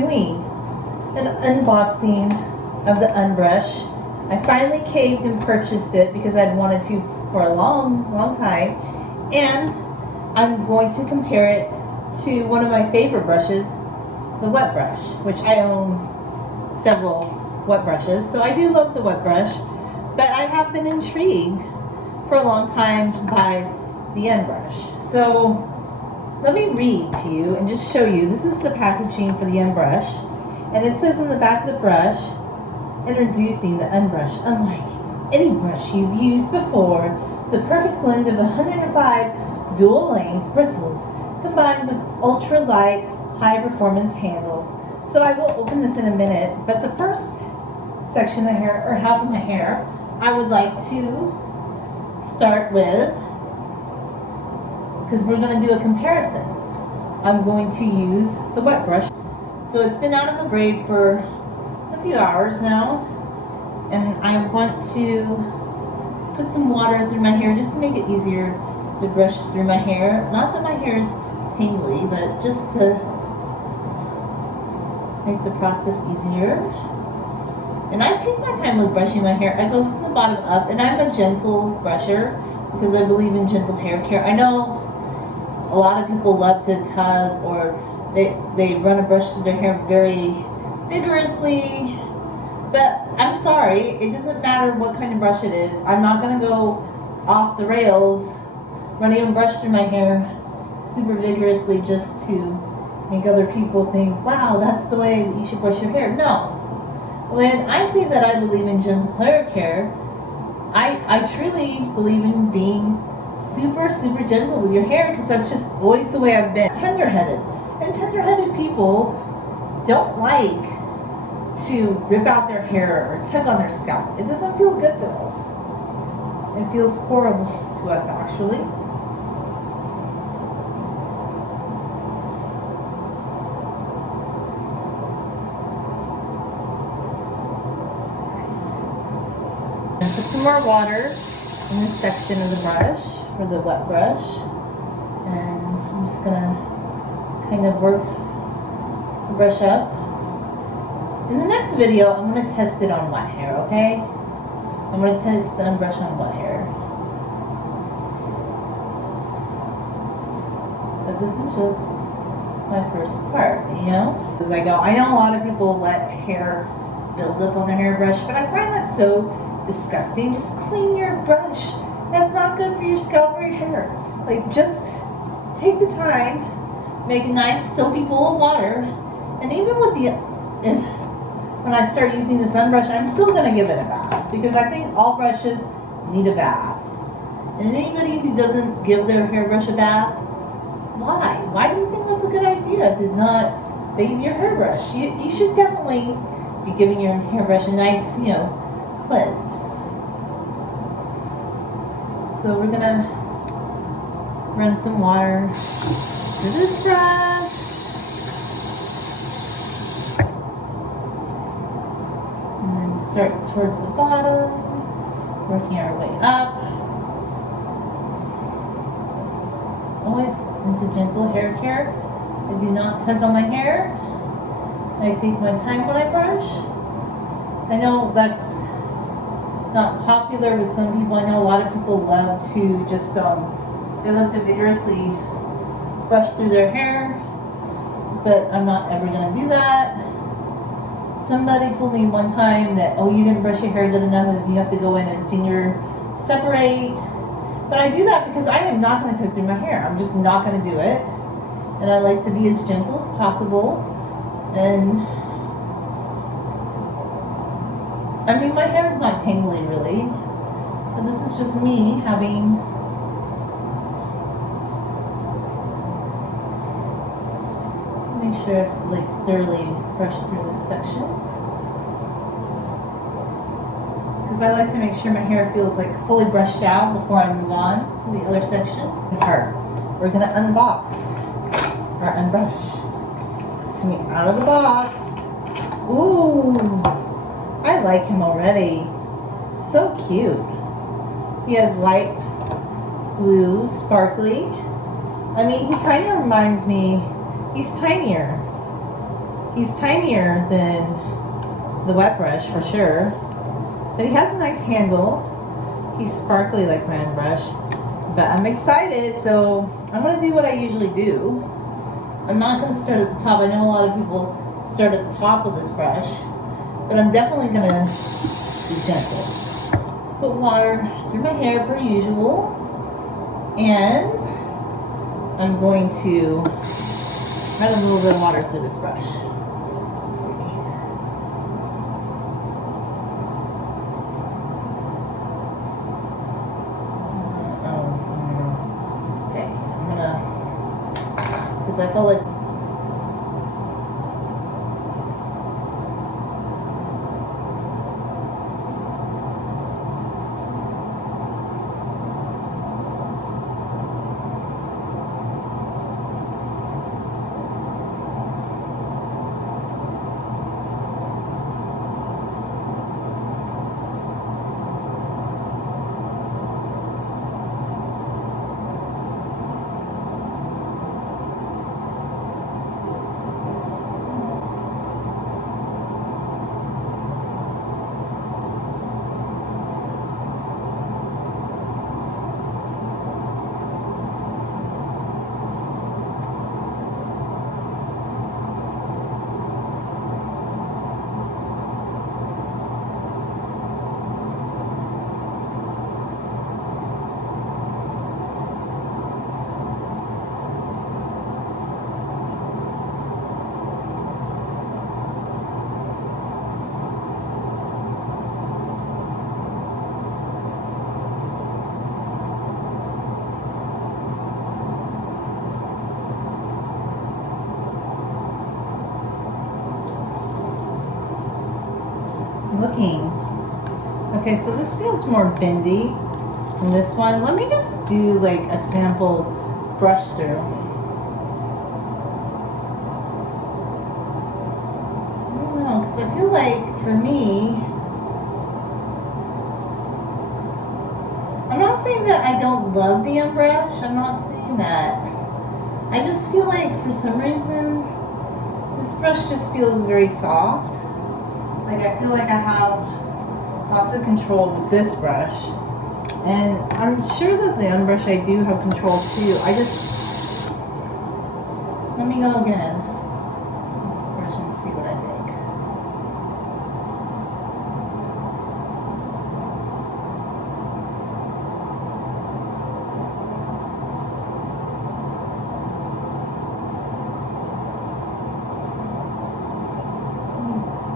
doing an unboxing of the Unbrush. I finally caved and purchased it because I'd wanted to for a long time, and I'm going to compare it to one of my favorite brushes, the WetBrush, which I own several WetBrushes, so I do love the WetBrush, but I have been intrigued for a long time by the Unbrush. So let me read to you and just show you. This is the packaging for the Unbrush, and it says on the back of the brush, introducing the Unbrush. Unlike any brush you've used before, the perfect blend of 105 dual-length bristles combined with ultra-light, high-performance handle. So I will open this in a minute, but the first section of hair, or half of my hair, I would like to start with, because we're going to do a comparison. I'm going to use the WetBrush. So it's been out of the braid for a few hours now, and I want to put some water through my hair just to make it easier to brush through my hair. Not that my hair is tingly, but just to make the process easier. And I take my time with brushing my hair. I go from the bottom up, and I'm a gentle brusher because I believe in gentle hair care. I know a lot of people love to tug, or they run a brush through their hair very vigorously, but I'm sorry, it doesn't matter what kind of brush it is. I'm not going to go off the rails running a brush through my hair super vigorously just to make other people think, wow, that's the way that you should brush your hair. No. When I say that I believe in gentle hair care, I truly believe in being super gentle with your hair, because that's just always the way I've been. Tender-headed. And tender-headed people don't like to rip out their hair or tug on their scalp. It doesn't feel good to us. It feels horrible to us, actually. Put some more water in this section of the brush for the WetBrush, and I'm just gonna kind of work the brush up. In the next video, I'm gonna test it on wet hair, okay? I'm gonna test the Unbrush on wet hair. But this is just my first part, you know? As I go, I know a lot of people let hair build up on their hairbrush, but I find that so disgusting. Just clean your brush. That's not good for your scalp or your hair. Like, just take the time, make a nice soapy bowl of water, and even with the, when I start using this Unbrush, I'm still gonna give it a bath, because I think all brushes need a bath. And anybody who doesn't give their hairbrush a bath, why? Why do you think that's a good idea to not bathe your hairbrush? You should definitely be giving your hairbrush a nice, you know, cleanse. So we're gonna run some water through this brush. And then start towards the bottom, working our way up. Always into gentle hair care. I do not tug on my hair. I take my time when I brush. I know that's not popular with some people. I know a lot of people love to just, they love to vigorously brush through their hair, but I'm not ever gonna do that. Somebody told me one time that, oh, you didn't brush your hair good enough, you have to go in and finger separate. But I do that because I am not gonna tug through my hair. I'm just not gonna do it. And I like to be as gentle as possible. And I mean, my hair is not tangly really, but this is just me having make sure I like thoroughly brush through this section, because I like to make sure my hair feels like fully brushed out before I move on to the other section. We're gonna unbox our Unbrush. It's coming out of the box. Ooh, I like him already. So cute. He has light blue, sparkly. I mean, he kind of reminds me, he's tinier. He's tinier than the WetBrush for sure, but he has a nice handle. He's sparkly like my Unbrush, but I'm excited, so I'm gonna do what I usually do. I'm not gonna start at the top. I know a lot of people start at the top with this brush, but I'm definitely gonna be gentle. Put water through my hair per usual, and I'm going to run a little bit of water through this brush. I felt like looking. Okay, so this feels more bendy than this one. Let me just do like a sample brush through. I don't know, because I feel like for me, I'm not saying that I don't love the Unbrush. I'm not saying that. I just feel like for some reason, this brush just feels very soft. Like I feel like I have lots of control with this brush. And I'm sure that the Unbrush I do have control too. Let me go again with this brush and see what I think.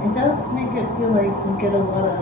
It does make it feel like we get a lot of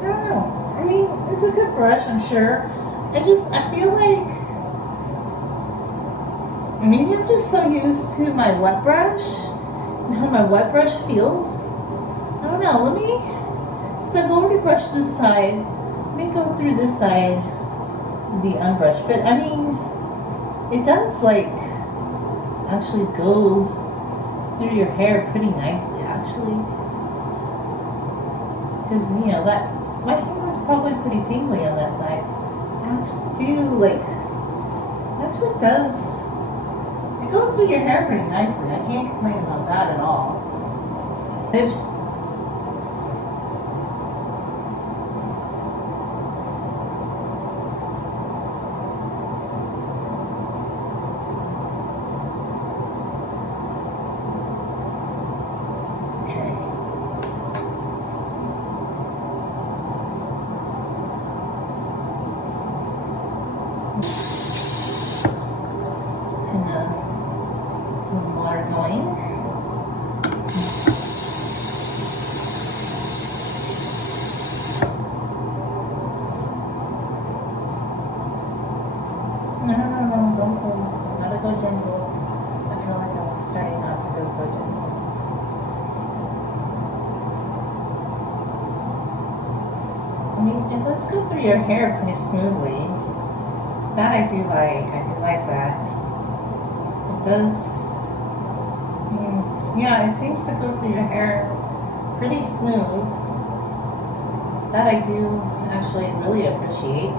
I don't know. I mean, it's a good brush, I'm sure. I feel like, maybe I'm just so used to my WetBrush and how my WetBrush feels. I don't know. Because I've already brushed this side. Let me go through this side with the Unbrush. But I mean, it does like actually go through your hair pretty nicely, actually. Because, you know, that my hair is probably pretty tingly on that side. I actually do, like, it actually does, it goes through your hair pretty nicely. I can't complain about that at all. go so gentle. I mean, it does go through your hair pretty smoothly. That I do like. I do like that. It does. Yeah, it seems to go through your hair pretty smooth. That I do actually really appreciate.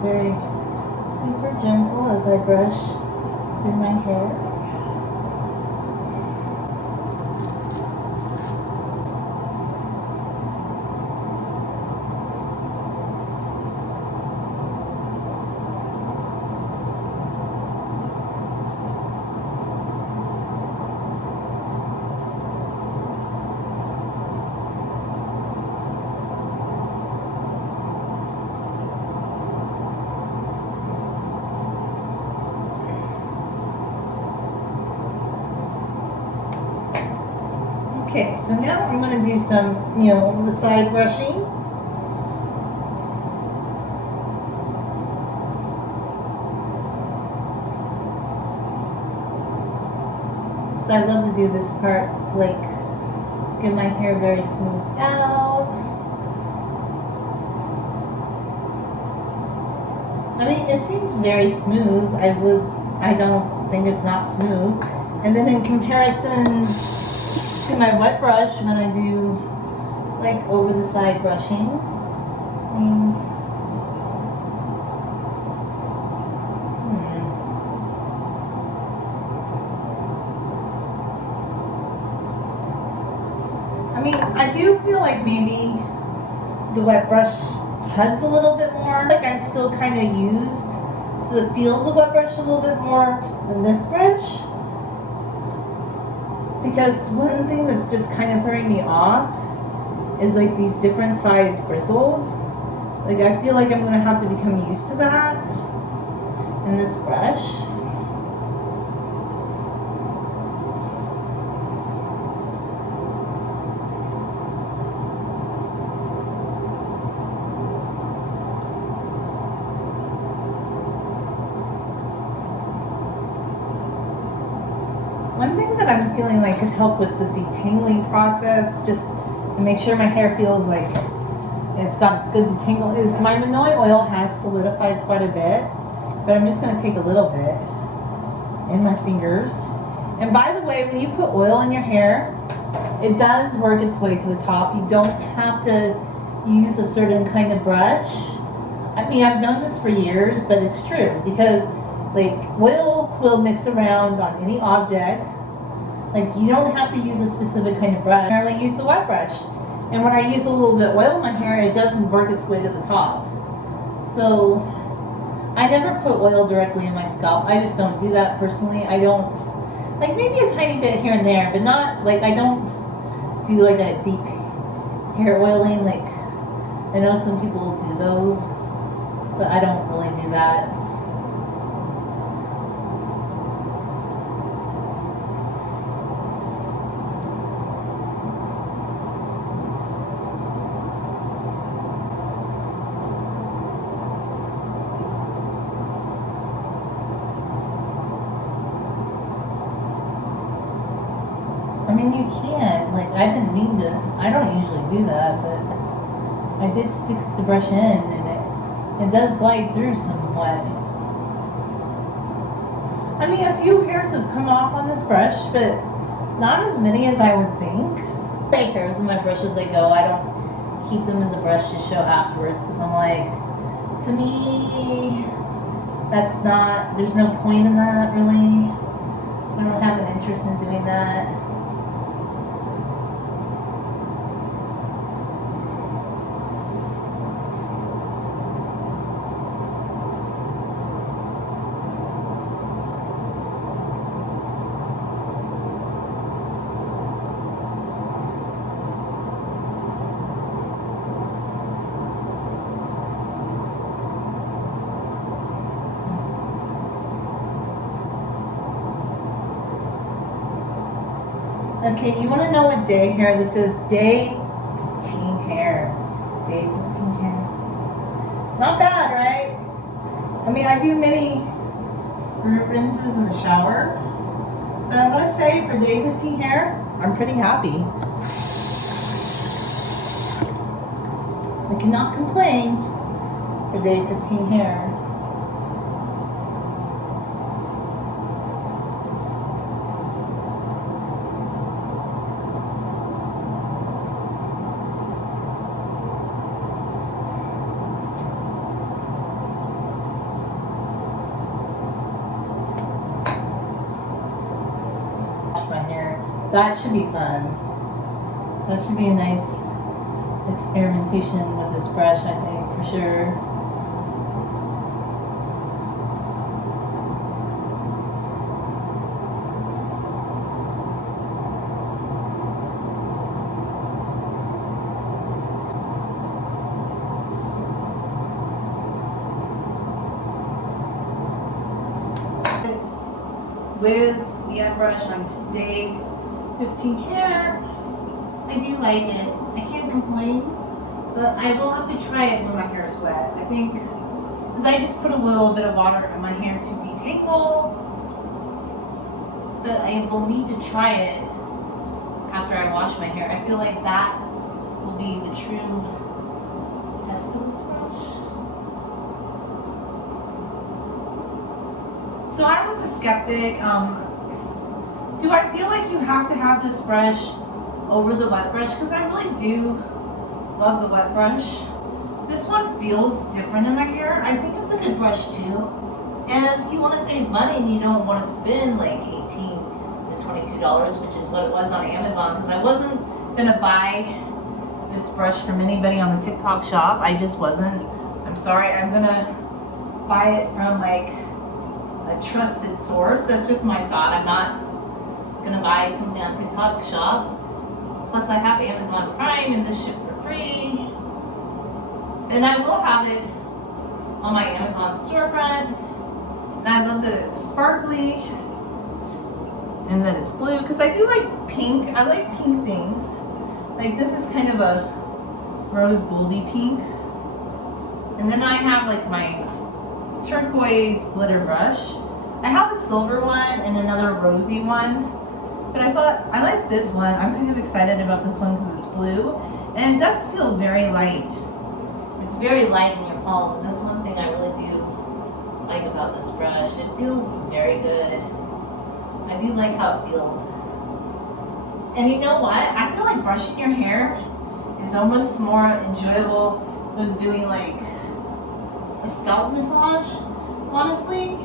Very super gentle as I brush through my hair. Okay, so now I'm going to do some, over the side brushing. So I love to do this part to get my hair very smoothed out. I mean, it seems very smooth. I don't think it's not smooth. And then in comparison to my wet brush, when I do over the side brushing, I do feel like maybe the wet brush tugs a little bit more. I'm still kind of used to the feel of the wet brush a little bit more than this brush. Because one thing that's just kind of throwing me off is these different size bristles. I feel like I'm going to have to become used to that in this brush. One thing that I'm feeling could help with the detangling process, just to make sure my hair feels like it's got its good detangle, is my Manoi oil has solidified quite a bit, but I'm just going to take a little bit in my fingers. And by the way, when you put oil in your hair, it does work its way to the top. You don't have to use a certain kind of brush. I mean, I've known this for years, but it's true because oil will mix around on any object. You don't have to use a specific kind of brush. I generally use the wet brush. And when I use a little bit of oil in my hair, it doesn't work its way to the top. So I never put oil directly in my scalp. I just don't do that personally. I don't, maybe a tiny bit here and there, but not, I don't do a deep hair oiling. I know some people do those, but I don't really do that. I mean, you can. I didn't mean to. I don't usually do that, but I did stick the brush in, and it does glide through somewhat. I mean, a few hairs have come off on this brush, but Not as many as I would think. My hairs and my brushes I go. I don't keep them in the brush to show afterwards because I'm like, to me, that's not, there's no point in that really. I don't have an interest in doing that. Okay, you want to know what day hair this is? Day 15 hair. Day 15 hair. Not bad, right? I mean, I do many rinses in the shower, but I want to say for day 15 hair, I'm pretty happy. I cannot complain for day 15 hair. That should be fun. That should be a nice experimentation with this brush, I think, for sure. With the Unbrush on day 15 hair, I do like it. I can't complain, but I will have to try it when my hair is wet. I think, because I just put a little bit of water in my hair to detangle, but I will need to try it after I wash my hair. I feel like that will be the true test of this brush. So I was a skeptic. Do I feel like you have to have this brush over the WetBrush? Because I really do love the WetBrush. This one feels different in my hair. I think it's a good brush too. And if you want to save money and you don't want to spend like $18 to $22, which is what it was on Amazon, because I wasn't going to buy this brush from anybody on the TikTok shop. I just wasn't. I'm sorry. I'm going to buy it from like a trusted source. That's just my thought. I'm not gonna buy something on TikTok shop. Plus I have Amazon Prime and this shipped for free. And I will have it on my Amazon storefront. And I love that it's sparkly and that it's blue, because I do like pink. I like pink things. Like this is kind of a rose goldy pink. And then I have like my turquoise glitter brush. I have a silver one and another rosy one. But I thought, I like this one. I'm kind of excited about this one because it's blue. And it does feel very light. It's very light in your palms. That's one thing I really do like about this brush. It feels very good. I do like how it feels. And you know what? I feel like brushing your hair is almost more enjoyable than doing like a scalp massage, honestly.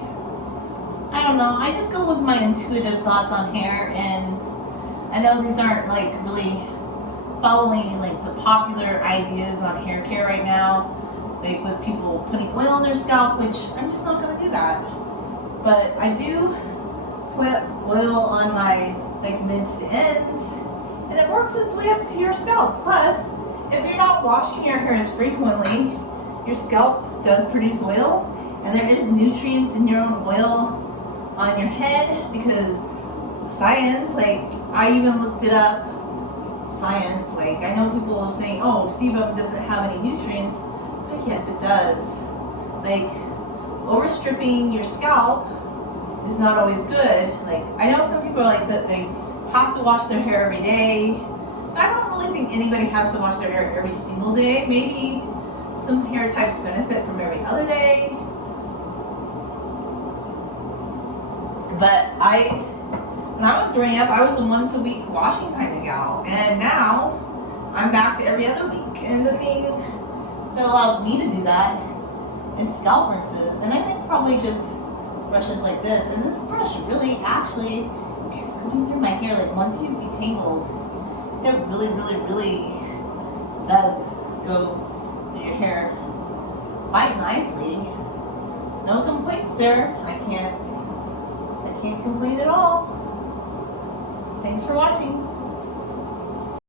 I don't know, I just go with my intuitive thoughts on hair, and I know these aren't like really following like the popular ideas on hair care right now, like with people putting oil on their scalp, which I'm just not gonna do that. But I do put oil on my like mids to ends, and it works its way up to your scalp. Plus, if you're not washing your hair as frequently, your scalp does produce oil, and there is nutrients in your own oil on your head, because science, like I even looked it up, science, like I know people are saying, oh, sebum doesn't have any nutrients, but yes it does. Like overstripping your scalp is not always good. Like I know some people are like that they have to wash their hair every day. I don't really think anybody has to wash their hair every single day. Maybe some hair types benefit from every other day. But I When I was growing up, I was a once a week washing kind of gal, and now I'm back to every other week. And the thing that allows me to do that is scalp rinses, and I think probably just brushes like this. And this brush really actually is going through my hair. Like once you've detangled, it really, really, really does go through your hair quite nicely. No complaints there. I can't complain at all. Thanks for watching.